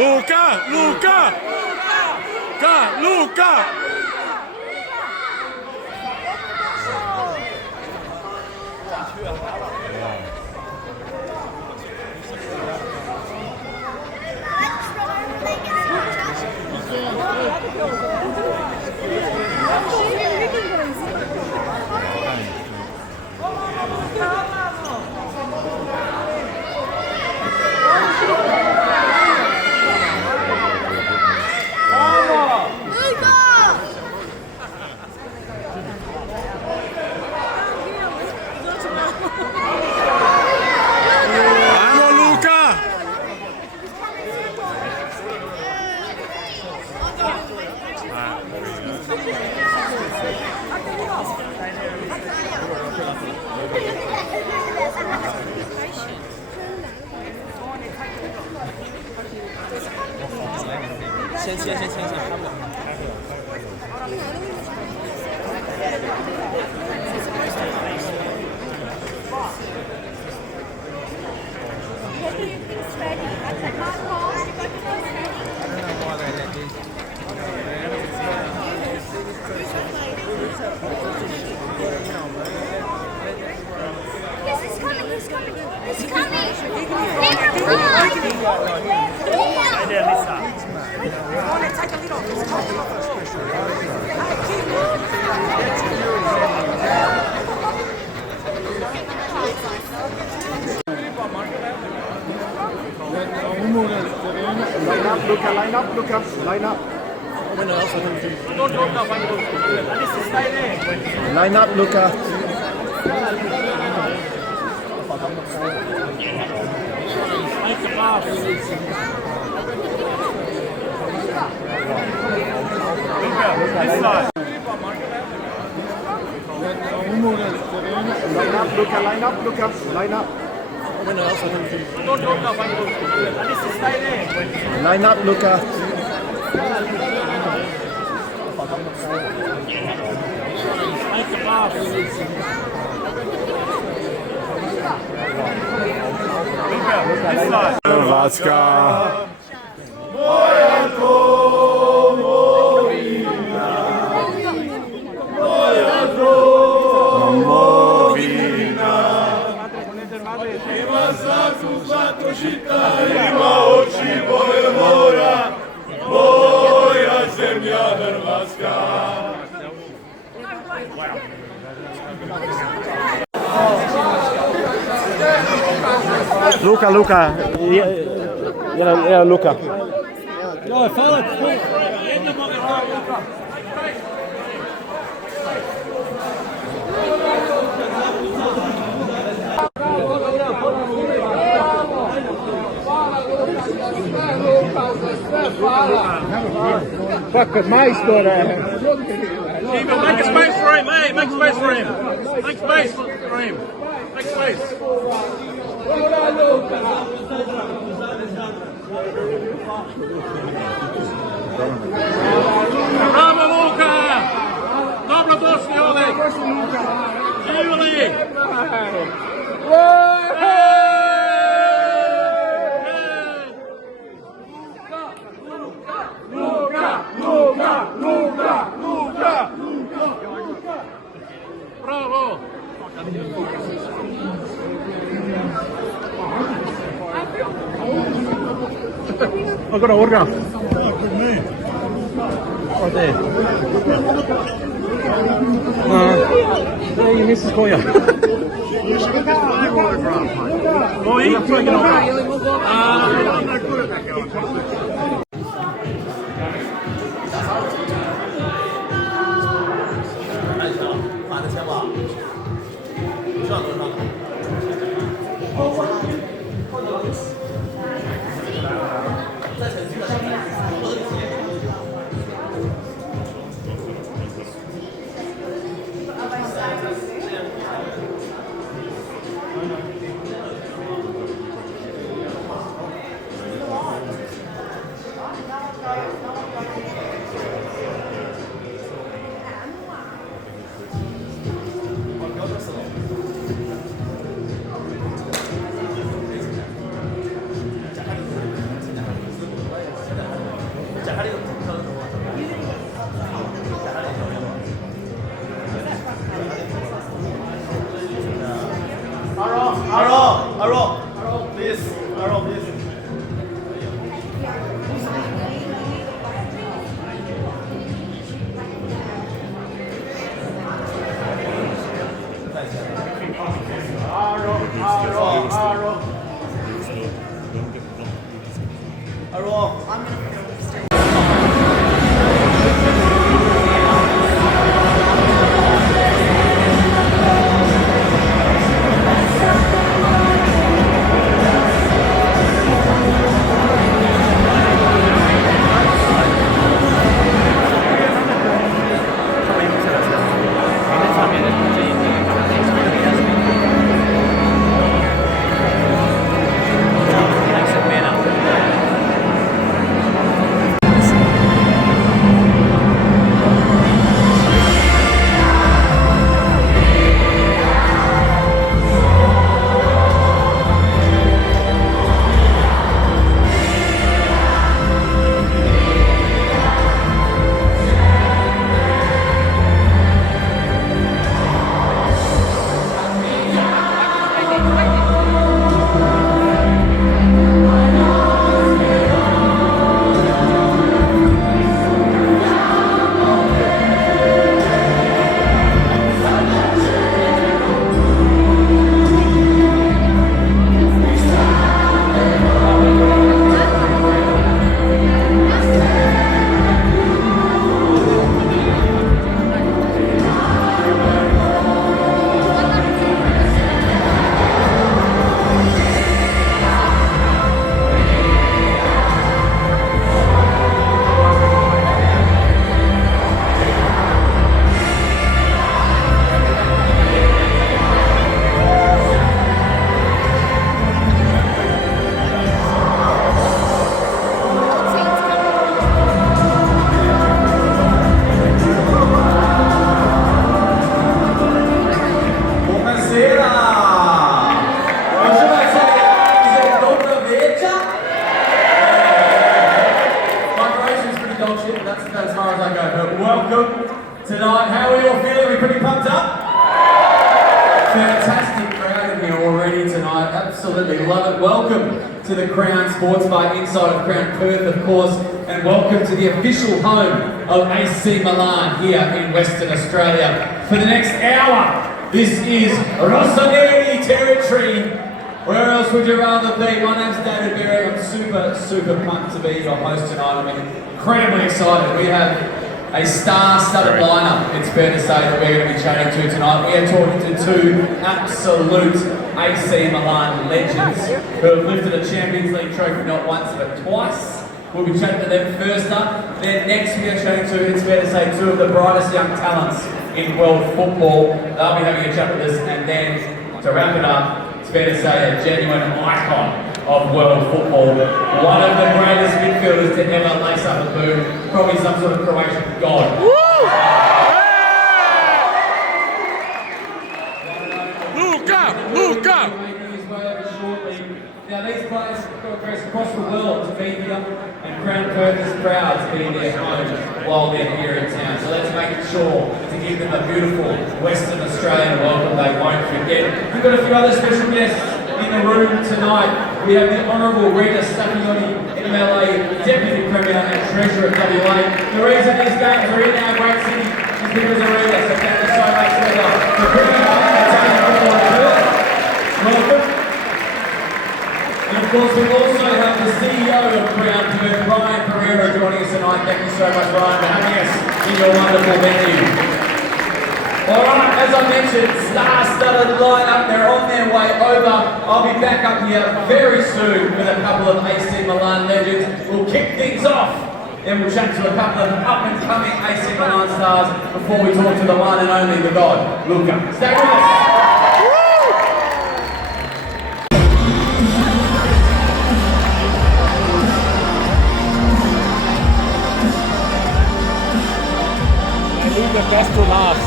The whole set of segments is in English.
Luka! Luka!先签一下。Line up, Luka, line up. Line up, Luka. Line up, Luka, line up. Line up, Luka. Hrvatska! Moja domovina, moja domovina, ima zlato, zlato žita, ima oči boje mora, moja zemlja Hrvatska. Luka. Jedan Luka. Fuck majstore. Make space for him, hey! Make space for him! Make space for him! Make space! Bravo Luka! Dobro došli ovdje! Živjeli! Luka! Bravo! I've got an autograph. Right there. Your missus call you. Moji? Aro, please. Aro, please. Doček, that's about as far as I go. But welcome tonight. How are we all feeling? We pretty pumped up? Fantastic crowd in here already tonight. Absolutely love it. Welcome to the Crown Sports Bar inside of Crown Perth, of course, and welcome to the official home of AC Milan here in Western Australia. For the next hour, this is Rossoneri territory. Where else would you rather be? My name's David Berry. I'm super pumped to be your host tonight. I'm incredibly excited. We have a star-studded lineup, it's fair to say, that we're going to be chatting to tonight. We are talking to two absolute AC Milan legends who have lifted a Champions League trophy not once but twice. We'll be chatting to them first up. Then next we are chatting to, it's fair to say, two of the brightest young talents in world football. They'll be having a chat with us, and then to wrap it up, it's fair to say a genuine icon of world football. One of the greatest midfielders to ever lace up a boot. Probably some sort of Croatian god. Luka! Now these players progress across the world to be here, and Crown Perth is proud to be their home while they're here in town. So let's make sure to give them a beautiful Western Australian welcome they won't forget. We've got a few other special guests in the room tonight. We have the Honourable Rita Stacchioni, MLA, Deputy Premier and Treasurer of WA. The reason these games are in our great city is because of Rita, so thank you so much for bringing up the Italian football to Perth. Welcome. And of course, we also have the CEO of Crown Perth, Ryan Pereira, joining us tonight. Thank you so much, Ryan, for having us in your wonderful venue. Alright, as I mentioned, star-studded lineup, they're on their way over. I'll be back up here very soon with a couple of AC Milan legends. We'll kick things off, and we'll chat to a couple of up-and-coming AC Milan stars before we talk to the one and only, the god, Luka. Stay with us! Leave the best to last.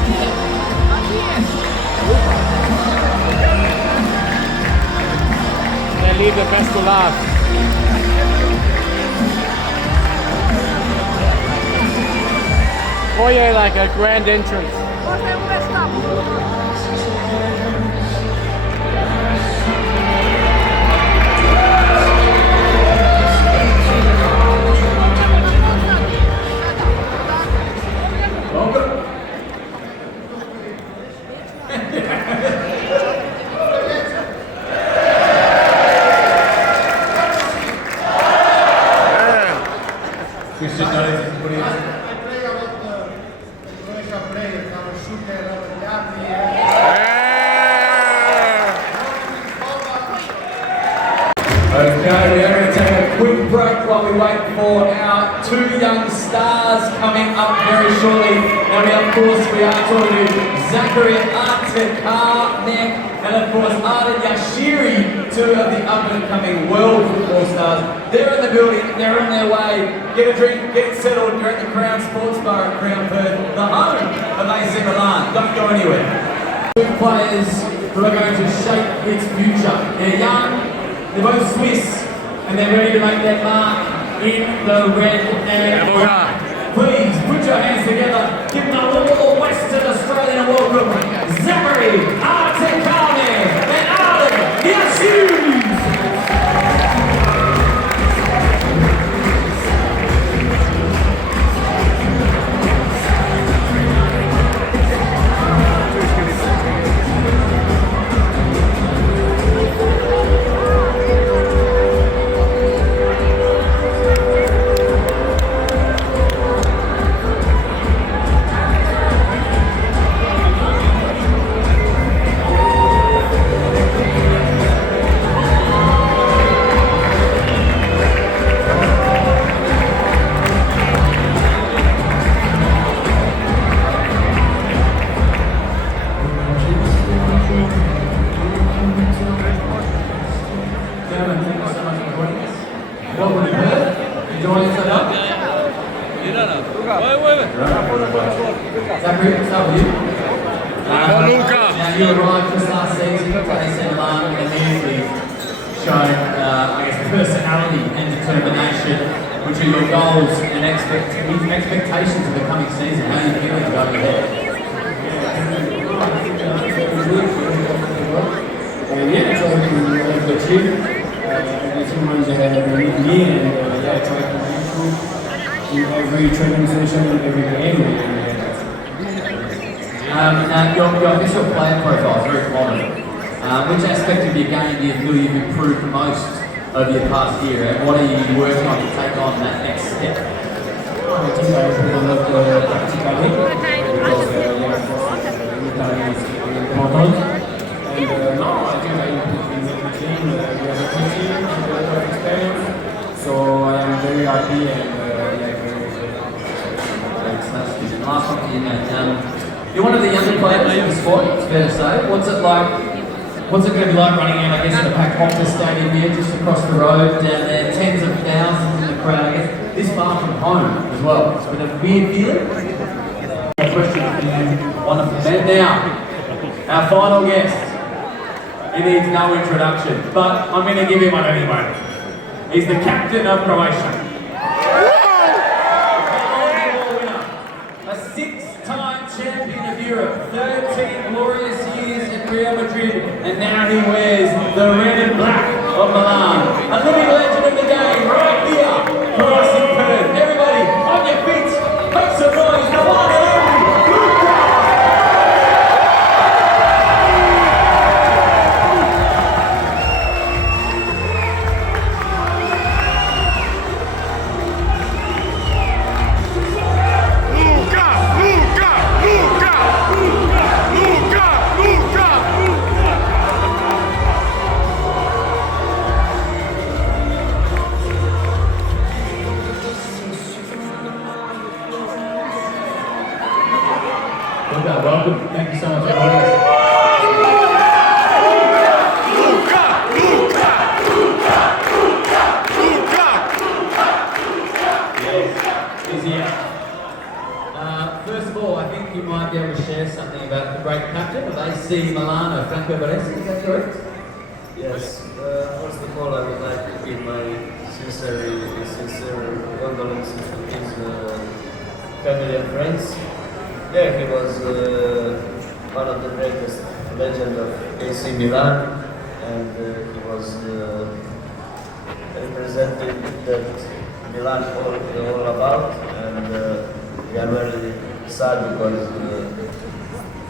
They leave the best to last. Foyer like a grand entrance. Okay, we're going to take a quick break while we wait for our two young stars coming up very shortly. And we are talking to Zachary Artikanek and of course Arden Yashiri, two of the up-and-coming world football stars. They're in the building, they're on their way. Get a drink, get settled. You're at the Crown Sports Bar at Crown Perth, the home of AC Milan. Don't go anywhere. Two players who are going to shape its future. They're young. They're both Swiss, and they're ready to make their mark in the red and black. Please put your hands together. Give them a little Western Australian welcome. Zachary Artikanek and Arden Yashiri. Luka. Now you arrived just last season to AC Milan and immediately shown, personality and determination, which are your goals and expectations of the coming season. How are you feeling about that? Yeah, try to achieve. The team manager had with me and try to improve in every training session and every game. Your official player profile is very prominent. Which aspect of your game do you feel you've improved most over your past year, and what are you working on to take on that next step? I think I improved a lot tactically because time is important. And now I think I improved in the team. We have a good team, a lot of experience. So I am very happy and very Fantastic. Last one for you, mate. You're one of the younger players in the squad, it's fair to say. What's it going to be like running out, I guess, in the Pack Optus Stadium here, just across the road, down there, tens of thousands in the crowd, I guess, this far from home as well? It's been a weird feeling. Question for you, wonderful man. Now, our final guest, he needs no introduction, but I'm going to give him one anyway. He's the captain of Croatia. A six-time champion of Europe, 13 glorious years at Real Madrid, and now he wears the red and black of Milan. A living legend of the game, right here for us in Perth. Everybody, on your feet, make some noise. Luka! Welcome. Thank you so much for joining us. Yes, he's here. First of all, I think you might be able to share something about the great captain of AC Milan, Franco Baresi. Is that correct? Yes. First of all, I would like to give my sincere condolences to his family and friends. Yeah, he was one of the greatest legends of AC Milan, and he was represented that Milan all about, and we are very sad because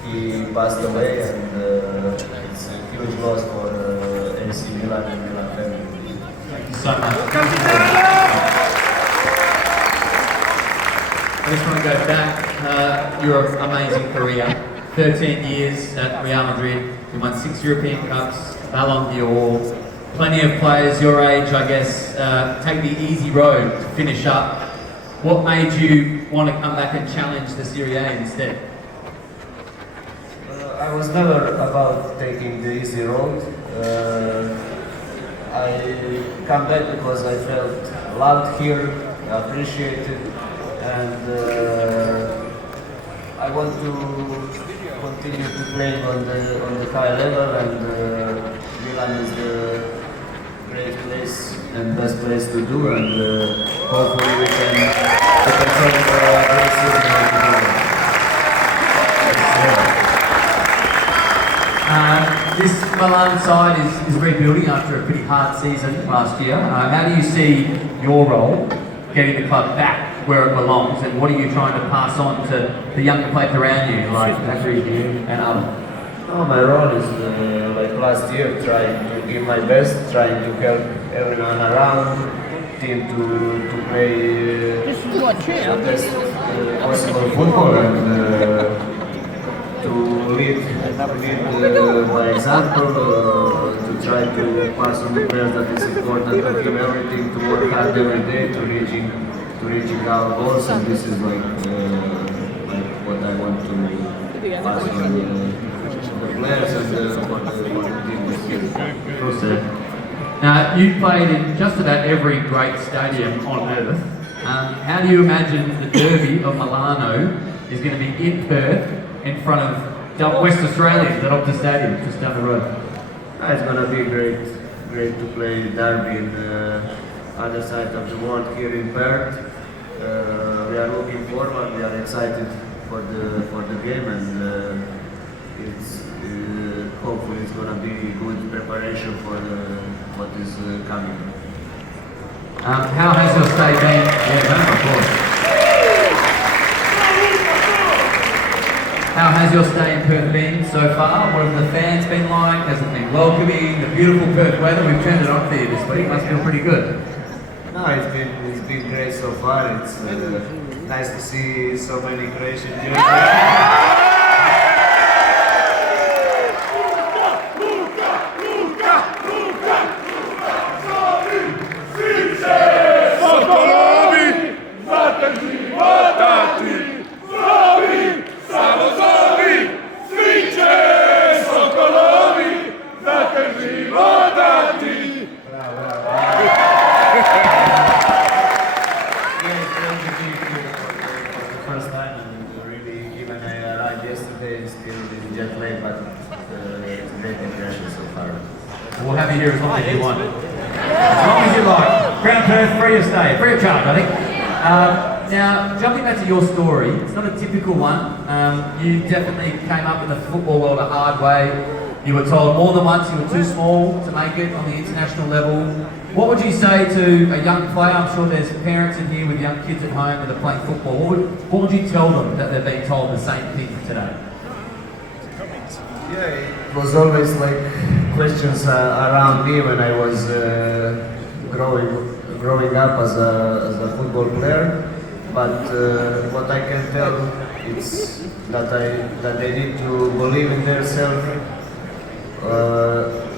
he passed away, and it's a huge loss for AC Milan and Milan family. Thank you so much. I just want to go back. Your amazing career. 13 years at Real Madrid. You won 6 European Cups, Ballon d'Or, plenty of players your age, I guess, take the easy road to finish up. What made you want to come back and challenge the Serie A instead? I was never about taking the easy road. I come back because I felt loved here, appreciated, and I want to continue to play on the high level, and Milan is the great place and best place to do, and hopefully we can have a great season together. This Milan side is rebuilding after a pretty hard season last year. How do you see your role getting the club back where it belongs, and what are you trying to pass on to the younger players around you, like Zachary and others? Oh, my role is like last year, trying to give my best, trying to help everyone around, team to play the best possible football, and to lead by example, to try to pass on the players that it's important to give everything, to work hard every day to reaching our goals, and this is like what I want to pass on the players and for the team this year. Now, you've played in just about every great stadium on earth. How do you imagine the derby of Milano is going to be in Perth in front of West Australians at Optus Stadium, just down the road? It's going to be great to play derby in the other side of the world here in Perth. We are looking forward, we are excited for the game, and it's hopefully it's going to be good preparation for what is coming. How has your stay been? Yeah, of course. How has your stay in Perth been so far? What have the fans been like? Has it been welcoming? The beautiful Perth weather, we've turned it on for you this week, must feel pretty good. No, it's been great so far. It's nice to see so many Croatian viewers. We'll have you here as long as you want. As long as you like. Crown Perth, free of stay. Free of charge, I think. Now, jumping back to your story, it's not a typical one. You definitely came up in the football world a hard way. You were told more than once you were too small to make it on the international level. What would you say to a young player? I'm sure there's parents in here with young kids at home that are playing football. What would you tell them that they're being told the same thing today? Yeah, it was always like questions around me when I was growing up as a football player. But what I can tell is that they need to believe in themselves,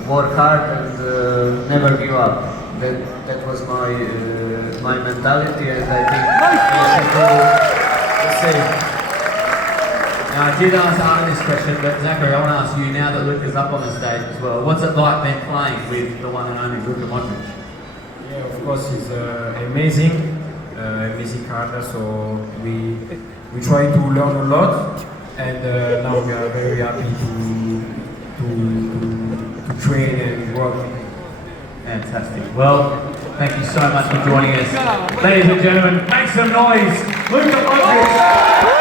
work hard, and never give up. That was my mentality, and I think I should do the same. Now, I did ask Arden this question, but Zachary, I want to ask you, now that Luka's up on the stage as well, what's it like being playing with the one and only Luka Modric? Yeah, of course, he's amazing character, so we try to learn a lot, and now we are very happy to train and work. Fantastic. Well, thank you so much for joining us. Ladies and gentlemen, make some noise. Luka Modric.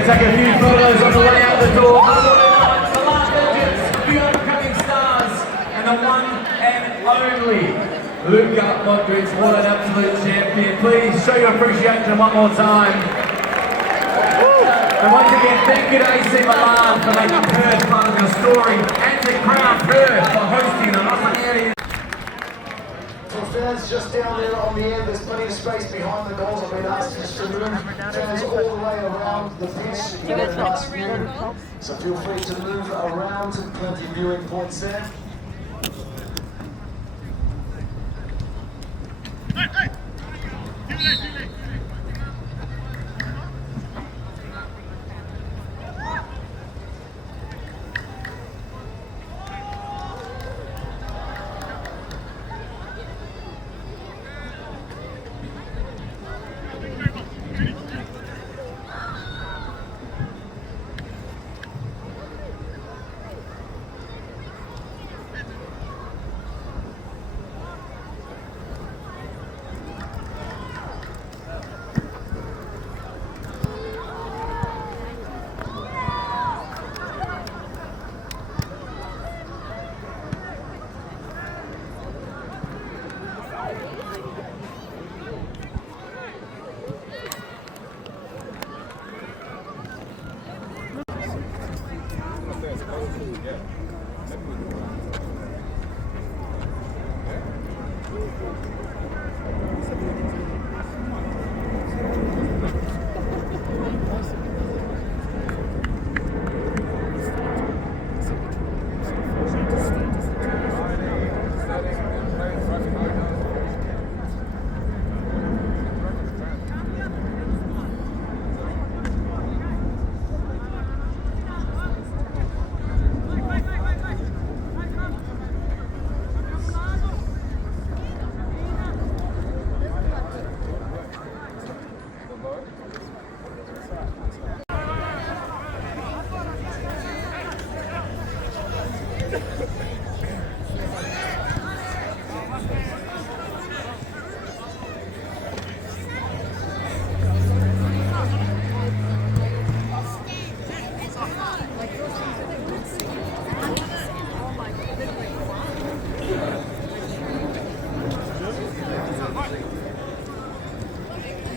Take a few photos on the way out the door. The last legends, the upcoming stars, and the one and only Luka Modric. What an absolute champion. Please show your appreciation one more time. And thank you to AC Milan for making Perth part of your story, and to Crown Perth for hosting the London. For fans just down there on the end, there's plenty of space behind the goals. I've been asked just to move fans all the way around the pitch. Very nice view. So feel free to move around, plenty of viewing points there.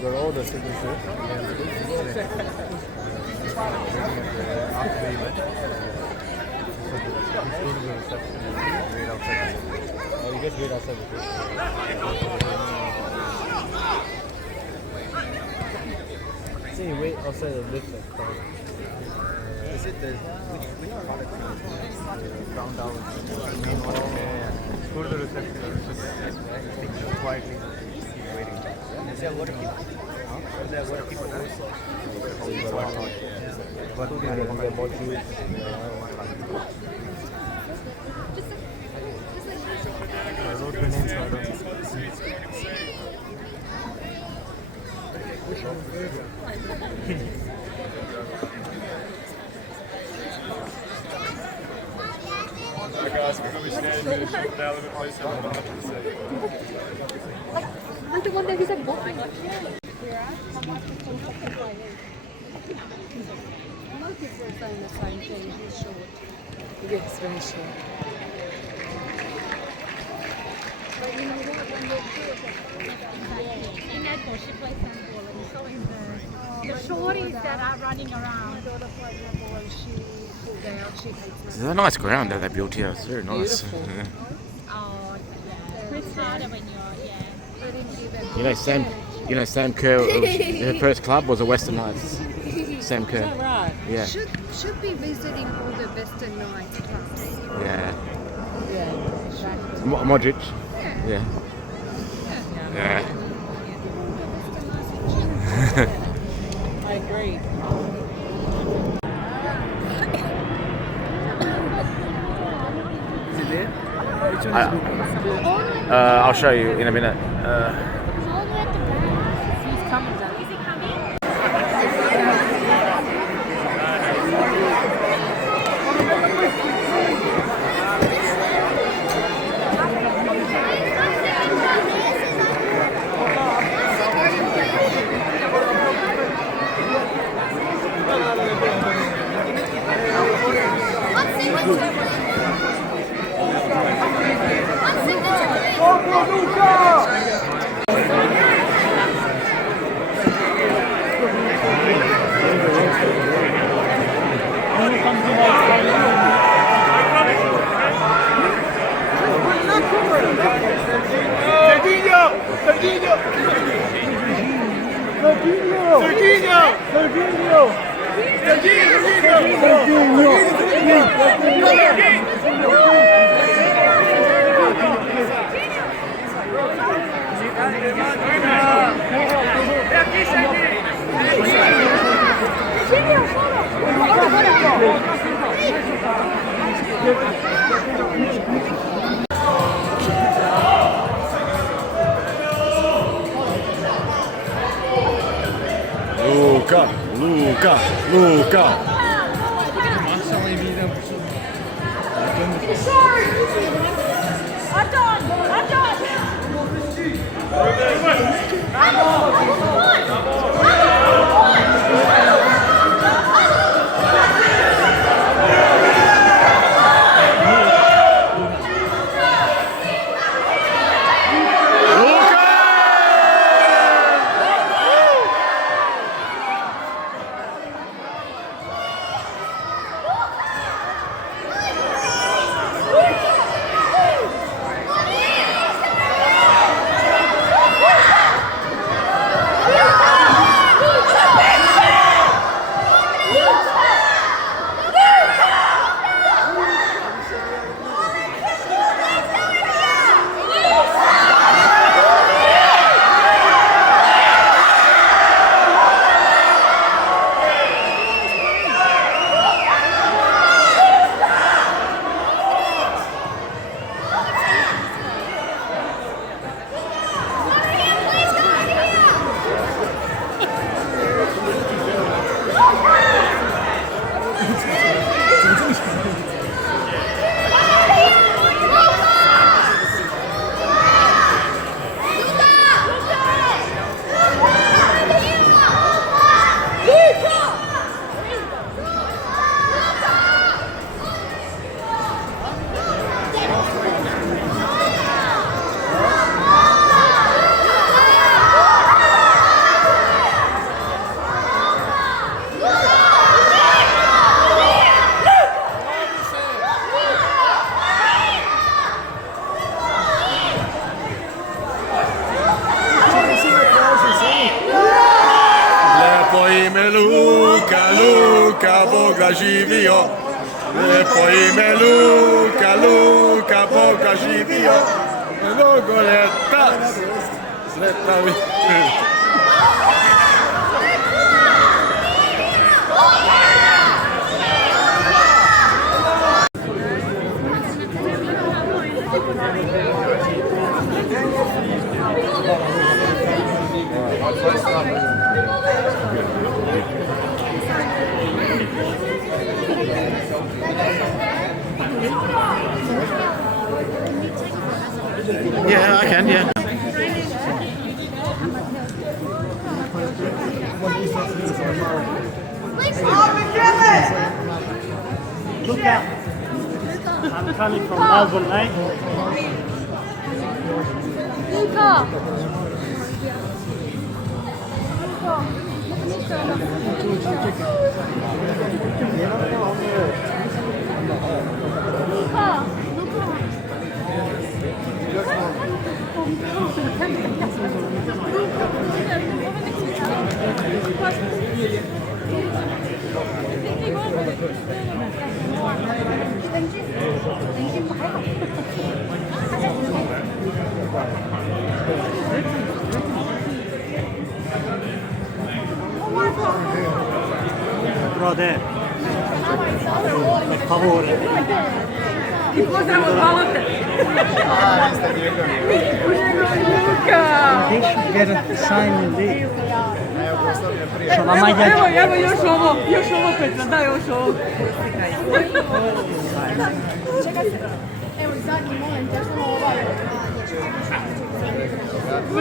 Got all the signatures. Oh, you just wait outside the gate. See, you wait outside the lift like that. Is it the which product? Ground down. Go to the reception. Just quietly. Waiting. Is there water people? Is there water people there? But I don't get more juice. I wrote the names down. Guys, we're going to be standing in the shop now. Let me place it on the Like the one that he said, book. How much is most people are saying the same thing. He's short. Yes, very short. But you know what? When they're short, in netball, she plays handball, and so is the shorties that are running around. My daughter plays netball, and she pulled out. She hates It's a nice ground that they built here. It's very nice. Beautiful. Yeah. Oh, yeah. It's harder when you're, yeah. They didn't give them. You know Sam Kerr, her first club was the Western Knights. Sam Kerr. Is that right? Yeah. Should be visiting all the Western Knights clubs. Yeah. Yeah, exactly. Modric. Yeah. Yeah. I agree. Is it there? Which one is I'll show you in a minute. He's coming down. Is he coming? Luka, Luka, Luka. Luka, Luka, Boga živio. Lepo ime Luka, Luka, Boga živio. Mnogo ljeta, sretna vi. Yeah, I can, yeah. Luka, I'm coming from Melbourne, mate. Luka! Brode, per favore. Ti pozdrav od Valote. Luka! They should get a sign in there. Šova Mađača. Evo još ovo Petra, daj još ovo. Evo zadnji moment, ja sam ovaj.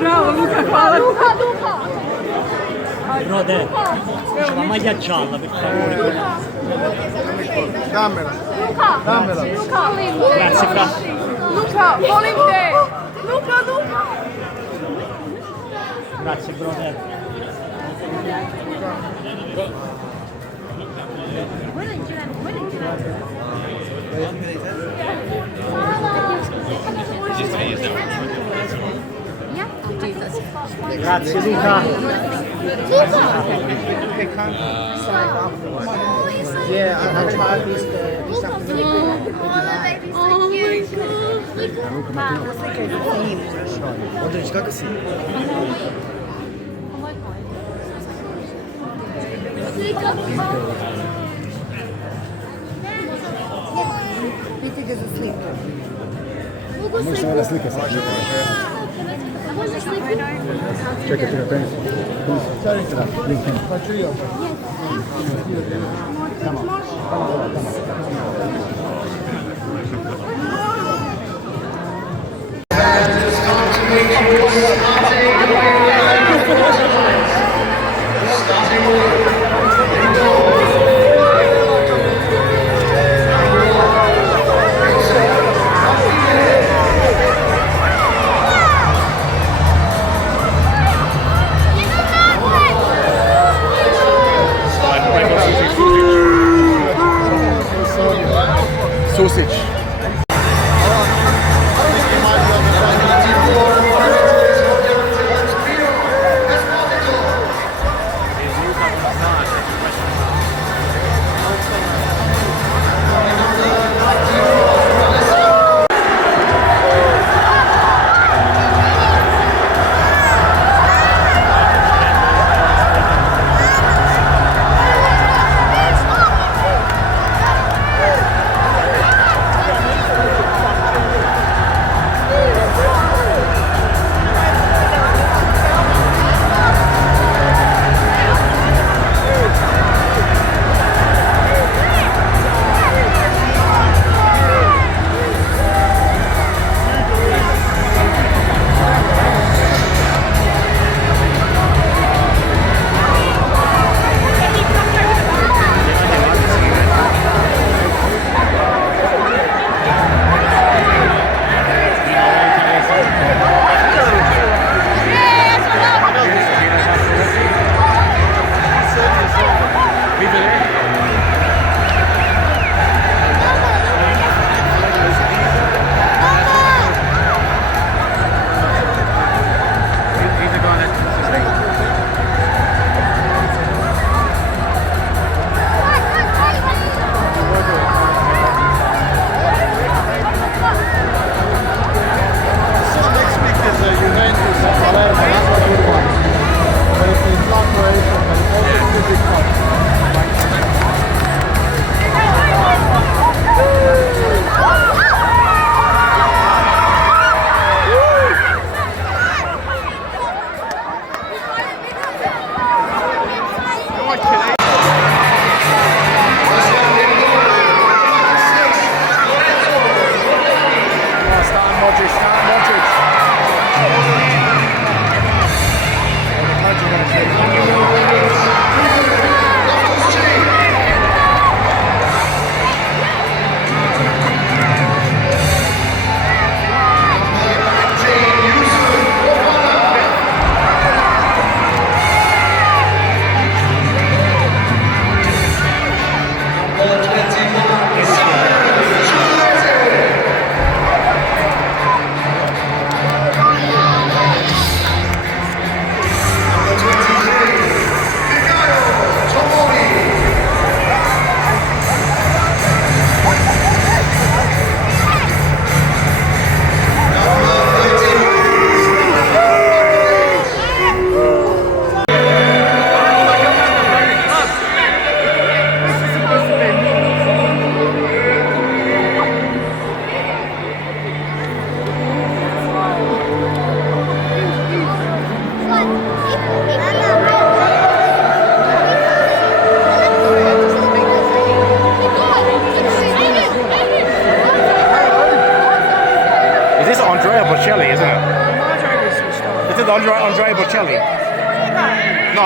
Bravo Luka, hvala. Luka! Brode, šova Mađača, per favore. Dammela. Luka, volim te! Grazie, grazie. Luka, volim te! Luka! Grazie, brother. When did you Grazie Luca. Yeah, I tried this afternoon. Modric, kako si? Piti ga za sliku. Možemo da slike sad. Čekaj, tenis. LinkedIn. Pa ću i ovo. Tamo. Sausage. Andrea Bocelli? No.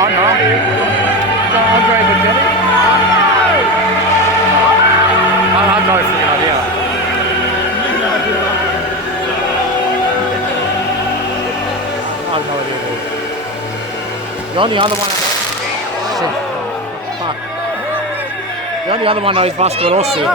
Andrea Bocelli? I've no freaking idea. I've no idea. The only other one I know... Shit. Fuck. The only other one I know is Vasco Rossi. No.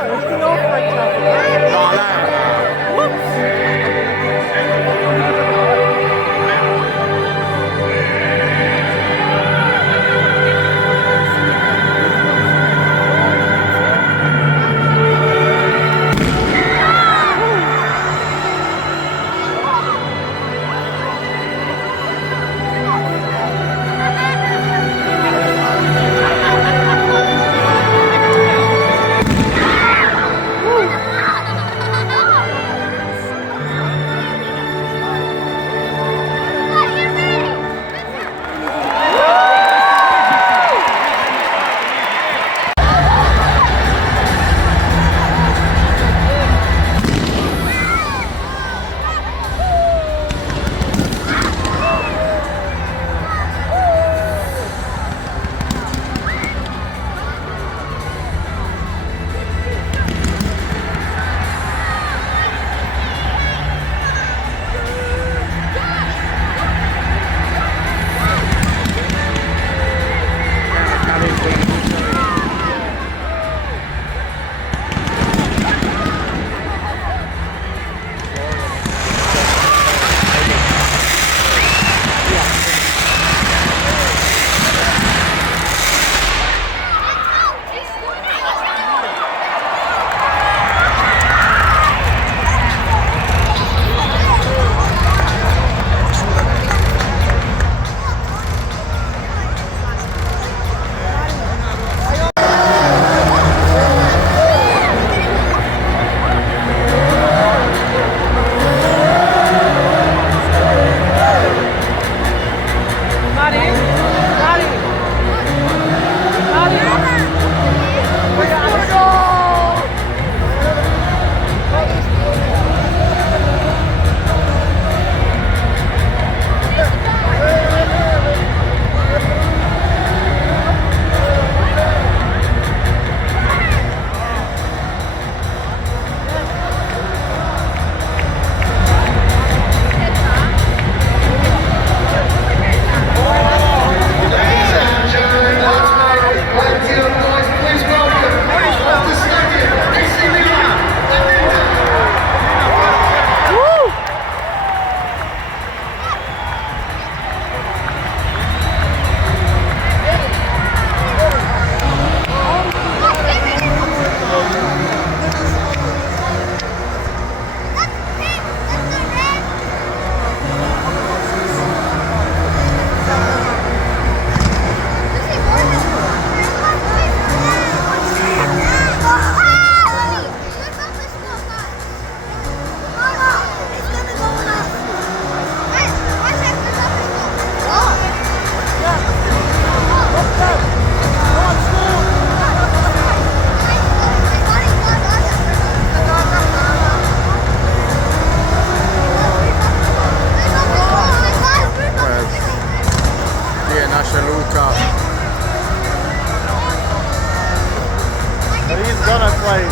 played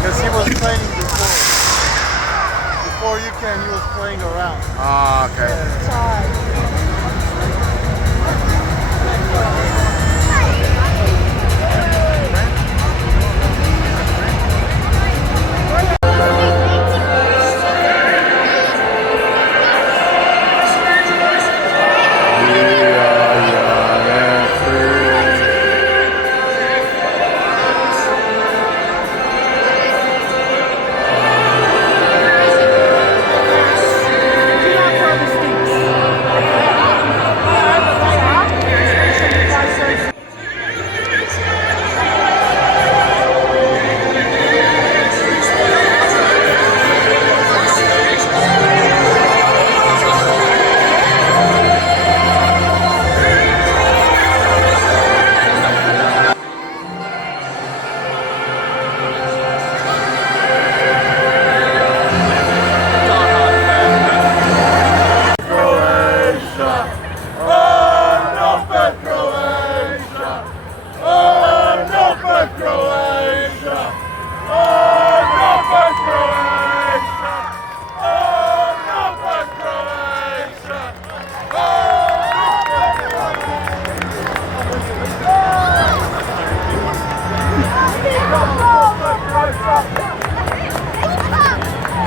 because he was training before. Before you came, he was playing around. Ah, okay.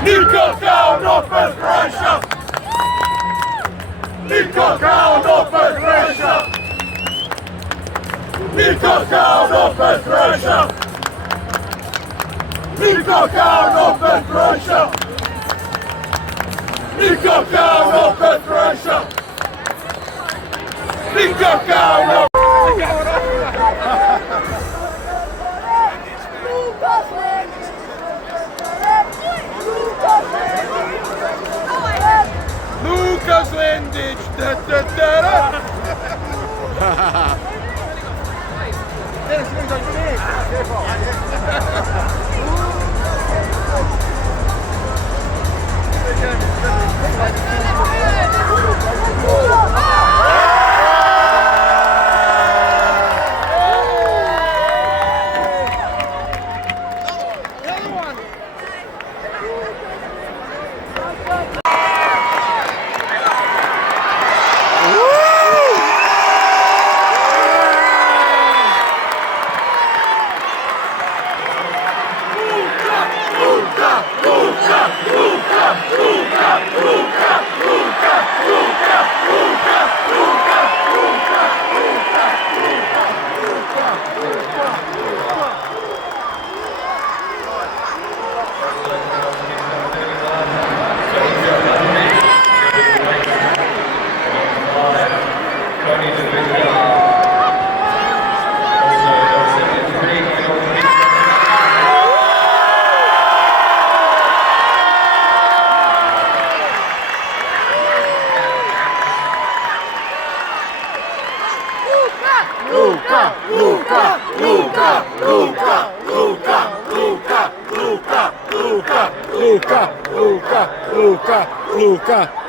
Niko down open Croatia! Niko down open Croatia! Niko down open Croatia! Niko down open Croatia! Niko down open Croatia! Niko down open Luka Zlendić!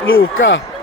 Luka.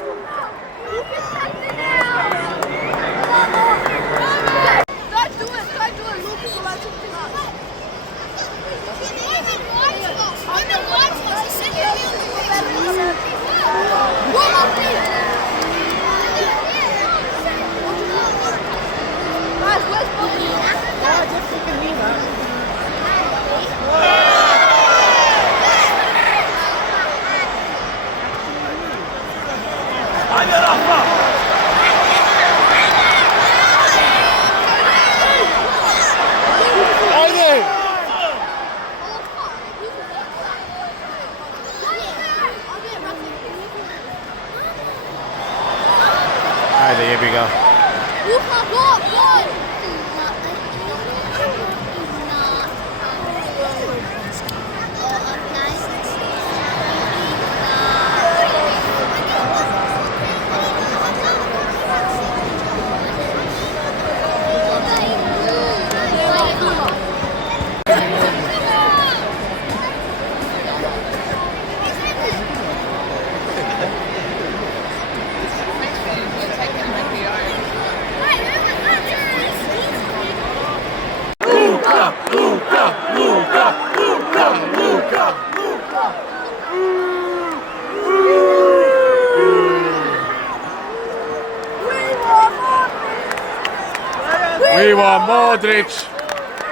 Modric!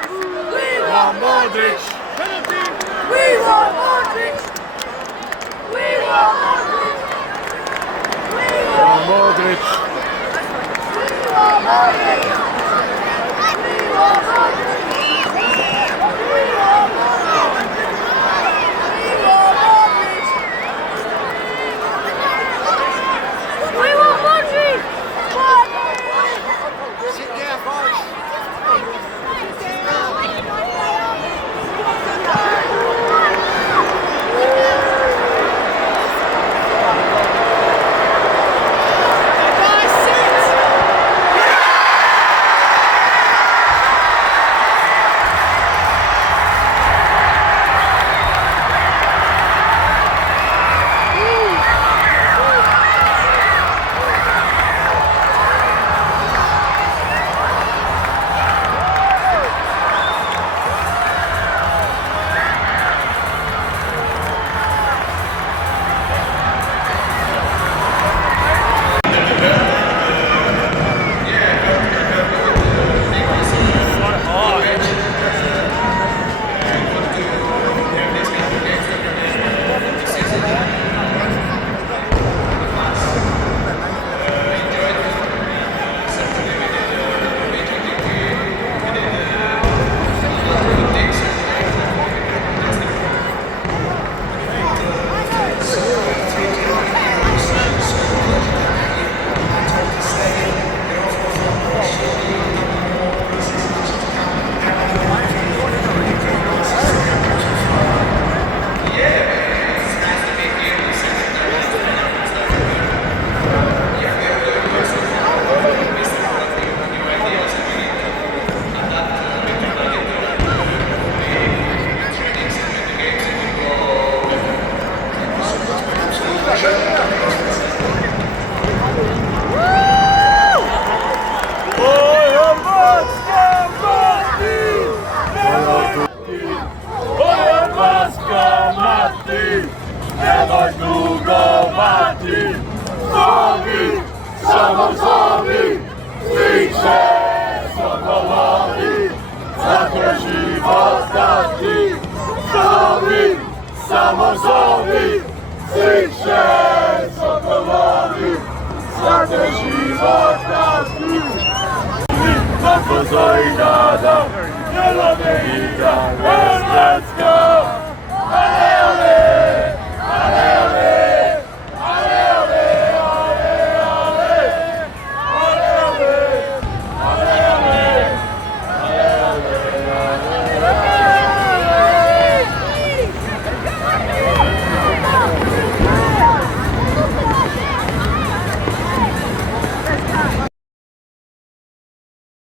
Modric! We want Modric! We want Modric! We want Modric! We want Modric! We want Modric! We want Modric! We want Modric! Sit down, boys. Let's go!